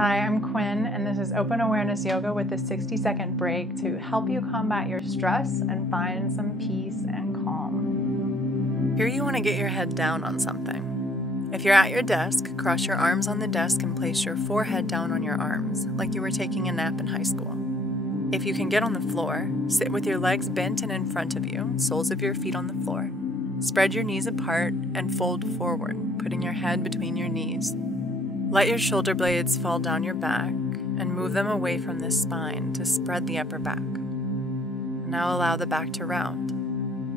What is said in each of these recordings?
Hi, I'm Quinn, and this is Open Awareness Yoga with a 60-second break to help you combat your stress and find some peace and calm. Here you want to get your head down on something. If you're at your desk, cross your arms on the desk and place your forehead down on your arms, like you were taking a nap in high school. If you can get on the floor, sit with your legs bent and in front of you, soles of your feet on the floor. Spread your knees apart and fold forward, putting your head between your knees. Let your shoulder blades fall down your back and move them away from the spine to spread the upper back. Now allow the back to round.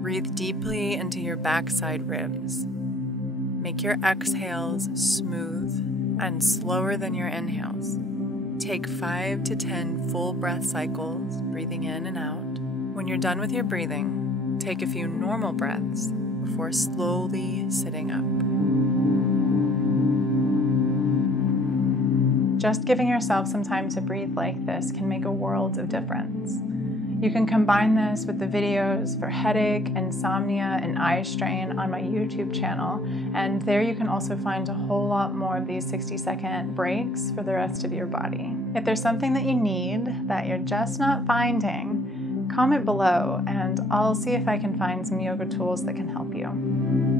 Breathe deeply into your backside ribs. Make your exhales smooth and slower than your inhales. Take 5 to 10 full breath cycles, breathing in and out. When you're done with your breathing, take a few normal breaths before slowly sitting up. Just giving yourself some time to breathe like this can make a world of difference. You can combine this with the videos for headache, insomnia, and eye strain on my YouTube channel, and there you can also find a whole lot more of these 60-second breaks for the rest of your body. If there's something that you need that you're just not finding, comment below and I'll see if I can find some yoga tools that can help you.